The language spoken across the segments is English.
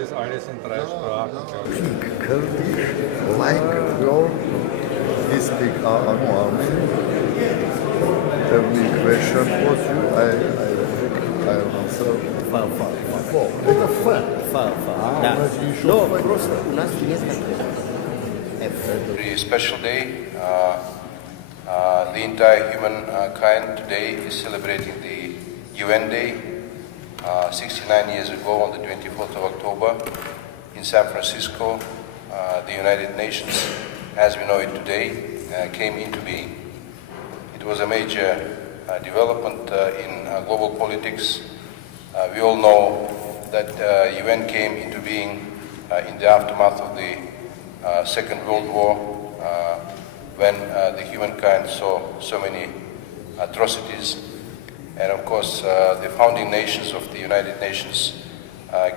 ist alles in 3 Sprachen. Kurdish, like your you speak Armenian. The question was you, I answer. Это фа. Да. Но просто у нас нет такого. Very special day. The entire humankind today is celebrating the UN Day. 69 years ago, on the 24th of October, in San Francisco, the United Nations, as we know it today, came into being. It was a major development in global politics. We all know that UN came into being in the aftermath of the Second World War, when the humankind saw so many atrocities. And of course, the founding nations of the United Nations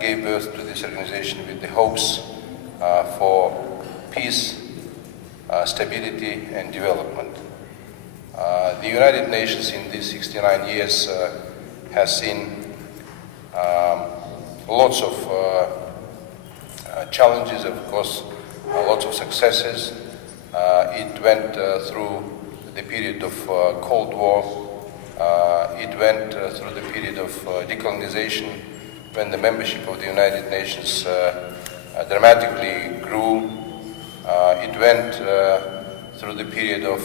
gave birth to this organization with the hopes for peace, stability, and development. The United Nations in these 69 years has seen lots of challenges, of course, lots of successes. It went through the period of Cold War. It went through the period of decolonization, when the membership of the United Nations dramatically grew. It went through the period of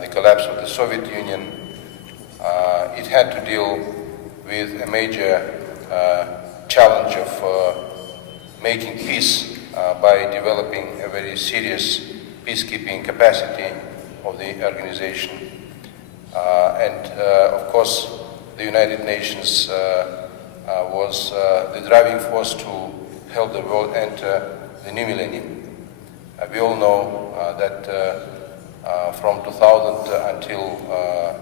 the collapse of the Soviet Union. It had to deal with a major challenge of making peace by developing a very serious peacekeeping capacity of the organization. Of course, the United Nations was the driving force to help the world enter the new millennium. We all know that from 2000 until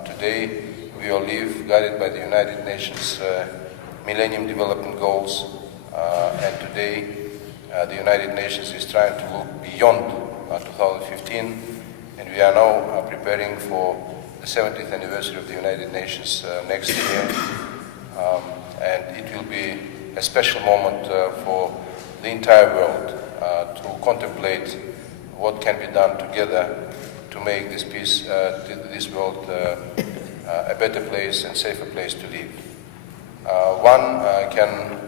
today, we all live guided by the United Nations Millennium Development Goals, and today the United Nations is trying to look beyond 2015, and we are now preparing for the 70th anniversary of the United Nations next year, and it will be a special moment for the entire world to contemplate what can be done together to make this world a better place and safer place to live. One can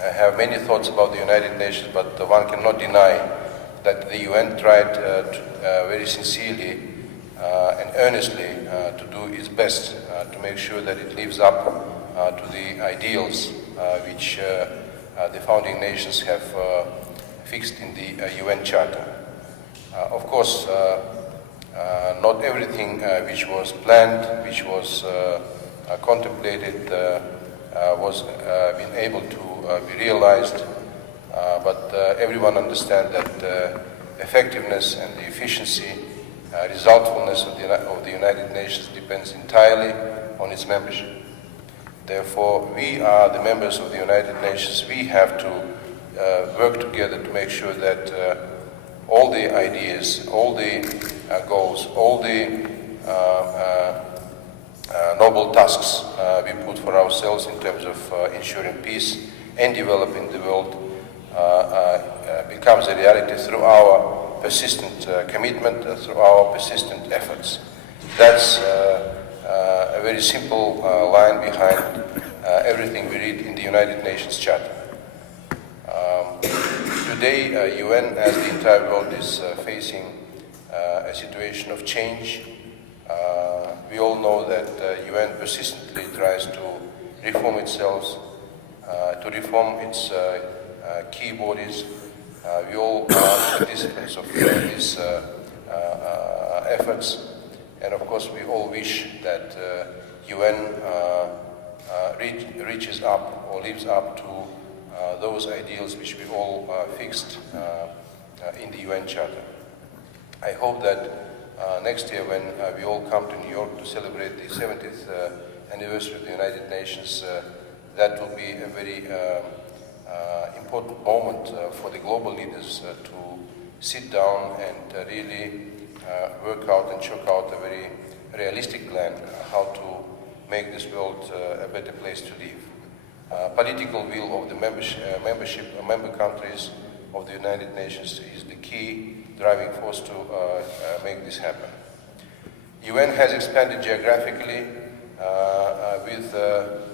have many thoughts about the United Nations, but one cannot deny that the UN tried very sincerely and earnestly to do its best to make sure that it lives up to the ideals which the founding nations have fixed in the UN Charter. Of course, not everything which was planned, which was contemplated, was been able to be realized, but everyone understands that effectiveness and the efficiency, resultfulness of the United Nations depends entirely on its membership. Therefore, we are the members of the United Nations. We have to work together to make sure that all the ideas, all the goals, all the noble tasks we put for ourselves in terms of ensuring peace and developing the world becomes a reality through our persistent commitment, through our persistent efforts. That's a very simple line behind everything we read in the United Nations Charter. Today, UN, as the entire world, is facing a situation of change. We all know that UN persistently tries to reform itself, to reform its key bodies. We all are participants of these efforts, and of course we all wish that UN reaches up or lives up to those ideals which we all fixed in the UN Charter. I hope that next year, when we all come to New York to celebrate the 70th anniversary of the United Nations, that will be a very important moment for the global leaders to sit down and really work out and chalk out a very realistic plan how to make this world a better place to live. Political will of the member countries of the United Nations is the key driving force to make this happen. UN has expanded geographically with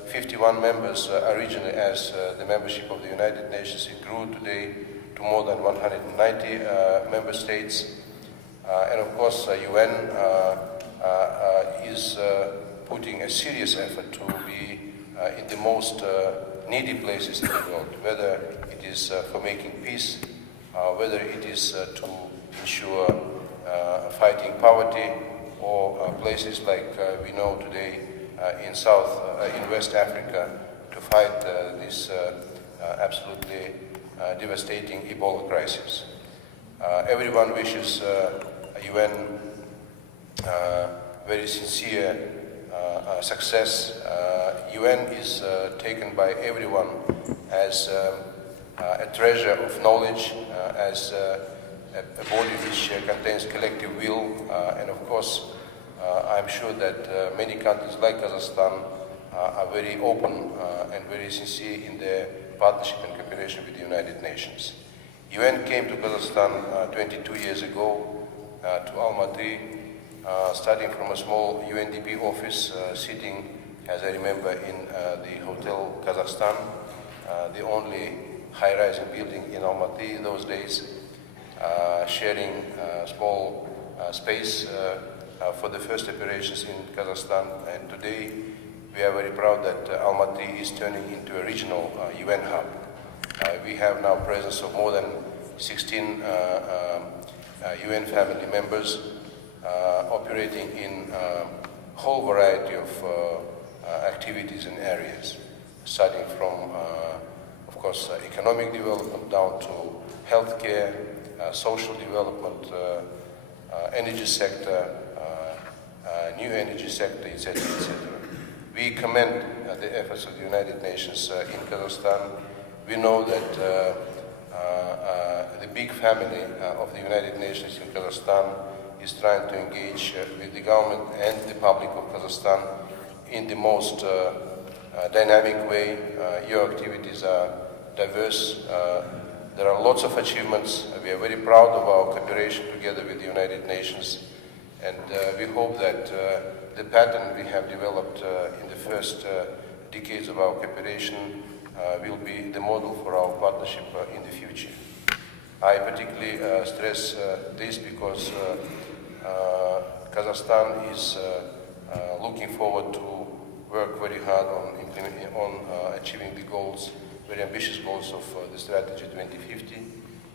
51 members originally as the membership of the United Nations. It grew today to more than 190 member states. And of course, UN is putting a serious effort to be in the most needy places in the world, whether it is for making peace, whether it is to ensure fighting poverty, or places like we know today in West Africa to fight this absolutely devastating Ebola crisis. Everyone wishes UN very sincere success. UN is taken by everyone as a treasure of knowledge, as a body which contains collective will, and of course, I'm sure that many countries like Kazakhstan are very open and very sincere in their partnership and cooperation with the United Nations. UN came to Kazakhstan 22 years ago to Almaty, starting from a small UNDP office, sitting, as I remember, in the Hotel Kazakhstan, the only high-rising building in Almaty in those days, sharing small space for the first operations in Kazakhstan. And today, we are very proud that Almaty is turning into a regional UN hub. We have now presence of more than 16 UN family members operating in a whole variety of activities and areas, starting from, of course, economic development down to healthcare, social development, energy sector, new energy sector, etc., etc. We commend the efforts of the United Nations in Kazakhstan. We know that the big family of the United Nations in Kazakhstan is trying to engage with the government and the public of Kazakhstan in the most dynamic way. Your activities are diverse. There are lots of achievements. We are very proud of our cooperation together with the United Nations, and we hope that the pattern we have developed in the first decades of our cooperation will be the model for our partnership in the future. I particularly stress this because Kazakhstan is looking forward to work very hard on achieving the goals, very ambitious goals of the strategy 2050.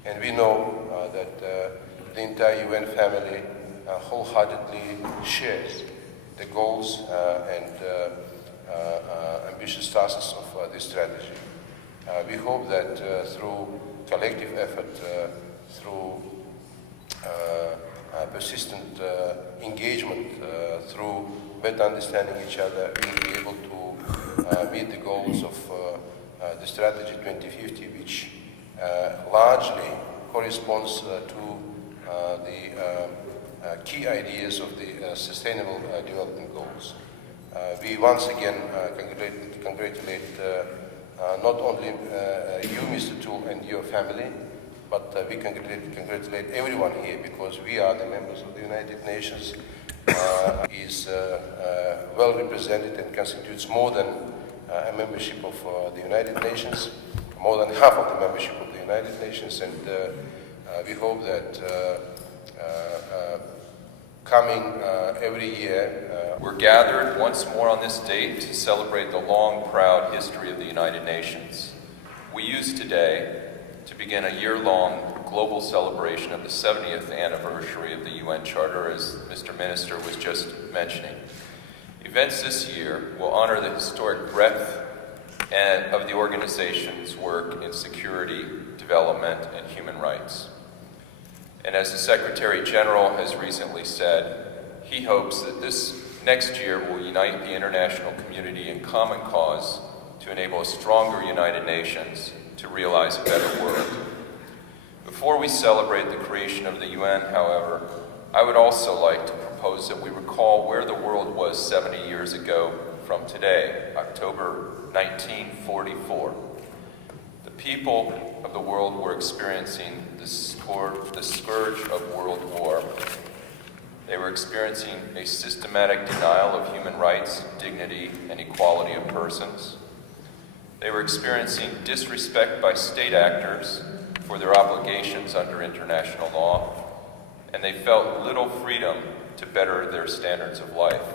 And we know that the entire UN family wholeheartedly shares the goals and ambitious tasks of this strategy. We hope that through collective effort, through persistent engagement, through better understanding each other, we'll be able to meet the goals of the strategy 2050, which largely corresponds to the key ideas of the Sustainable Development Goals. We once again congratulate not only you, Mr. Tool, and your family, but we congratulate everyone here because we are the members of the United Nations. Is well represented and constitutes more than a membership of the United Nations, more than half of the membership of the United Nations, and we hope that coming every year. We're gathered once more on this date to celebrate the long, proud history of the United Nations. We use today to begin a year-long global celebration of the 70th anniversary of the UN Charter, as Mr. Minister was just mentioning. Events this year will honor the historic breadth of the organization's work in security, development, and human rights. And as the Secretary General has recently said, he hopes that this next year will unite the international community in common cause to enable a stronger United Nations to realize a better world. Before we celebrate the creation of the UN, however, I would also like to propose that we recall where the world was 70 years ago from today, October 1944. The people of the world were experiencing the scourge of world war. They were experiencing a systematic denial of human rights, dignity, and equality of persons. They were experiencing disrespect by state actors for their obligations under international law, and they felt little freedom to better their standards of life.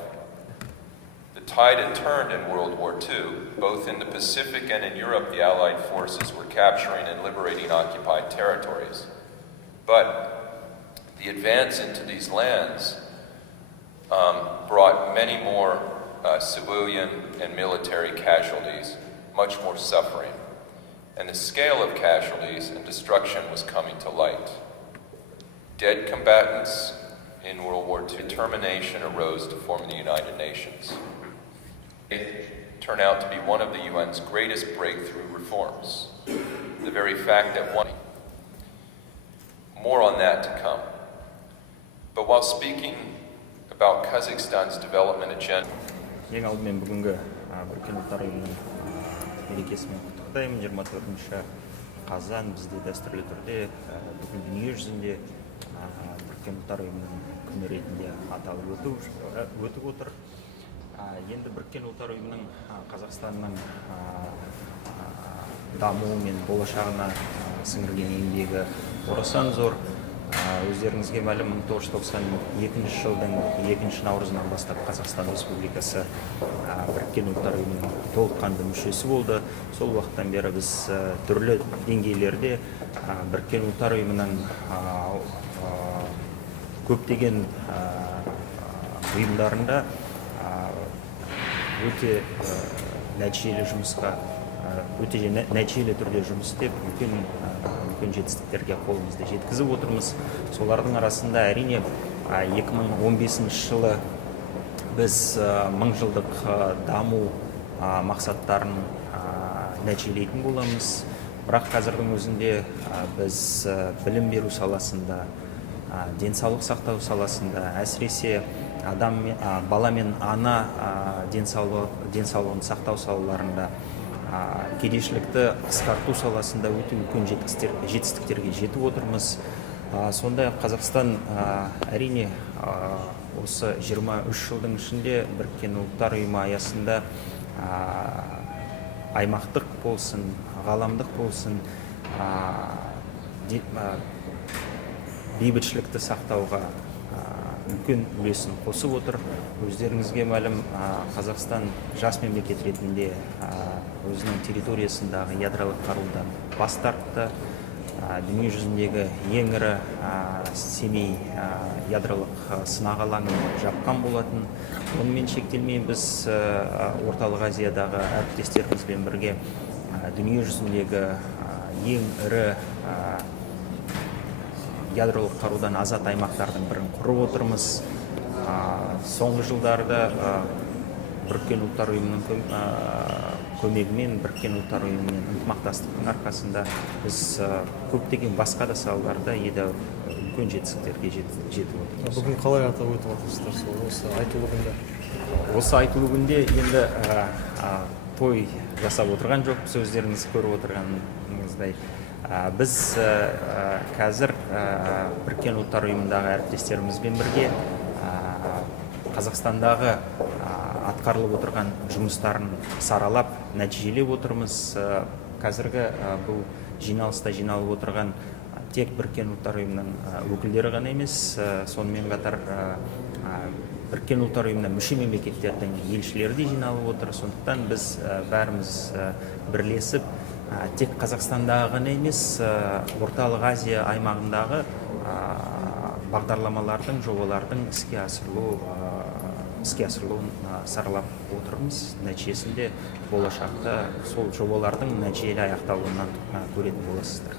The tide had turned in World War II. Both in the Pacific and in Europe, the Allied forces were capturing and liberating occupied territories. But the advance into these lands brought many more civilian and military casualties, much more suffering. And the scale of casualties and destruction was coming to light. Dead combatants in World War II, determination arose to form the United Nations. It turned out to be one of the UN's greatest breakthrough reforms. The very fact that more on that to come. But while speaking about Kazakhstan's development agenda, ең алдымен бүгінгі біріккен ұлттар ұйымының мерекесімен құттықтаймын. 24 қазан бізде дәстүрлі түрде бүкіл дүние жүзінде біріккен ұлттар ұйымының күні ретінде аталып өтіп отыр. Енді біріккен ұлттар ұйымының Қазақстанның дамуы мен болашағына сіңірген еңбегі орасан зор. Өздеріңізге мәлім, 1992 жылдың 2 наурызынан бастап Қазақстан Республикасы біріккен ұлттар ұйымының толыққанды мүшесі болды. Сол уақыттан бері біз түрлі деңгейлерде біріккен ұлттар ұйымының көптеген ұйымдарында өте нәтижелі жұмысқа, өте нәтижелі түрде жұмыс істеп, үлкен жетістіктерге қолымызды жеткізіп отырмыз. Солардың арасында әрине 2015 жылы біз 1000 жылдық даму мақсаттарын нәтижелейтін боламыз. Бірақ қазірдің өзінде біз білім беру саласында, денсаулық сақтау саласында, әсіресе бала мен ана денсаулығын сақтау салаларында, кедейшілікті қысқарту саласында өте үлкен жетістіктерге жетіп отырмыз. Сондай Қазақстан әрине осы 23 жылдың ішінде біріккен ұлттар ұйымы аясында аймақтық болсын, ғаламдық болсын, бейбітшілікті сақтауға үлкен үлесін қосып отыр. Өздеріңізге мәлім, Қазақстан жас мемлекет ретінде өзінің территориясындағы ядролық қарудан бас тартты. Дүние жүзіндегі ең ірі Семей ядролық сынақ алаңын жапқан болатын. Онымен шектелмей біз Орталық Азиядағы әріптестерімізбен бірге дүние жүзіндегі ең ірі ядролық қарудан азат аймақтардың бірін құрып отырмыз. Соңғы жылдарда біріккен ұлттар ұйымының көмегімен, біріккен ұлттар ұйымымен ынтымақтастықтың арқасында біз көптеген басқа да салаларда үлкен жетістіктерге жетіп отырмыз. Бүгін қалай атап өтіп отырсыздар осы айтулы күнде? Осы айтулы күнде енді той жасап отырған жоқпыз, өздеріңіз көріп отырғаныңыздай. Біз қазір біріккен ұлттар ұйымындағы әріптестерімізбен бірге Қазақстандағы атқарылып отырған жұмыстарын саралап, нәтижелеп отырмыз. Қазіргі бұл жиналыста жиналып отырған тек біріккен ұлттар ұйымының өкілдері ғана емес, сонымен қатар біріккен ұлттар ұйымына мүше мемлекеттердің елшілері де жиналып отыр. Сондықтан біз бәріміз бірлесіп тек Қазақстандағы ғана емес, Орталық Азия аймағындағы бағдарламалардың, жобалардың іске асырылуын саралап отырмыз. Нәтижесінде болашақта сол жобалардың нәтижелі аяқталуынан көретін боласыздар.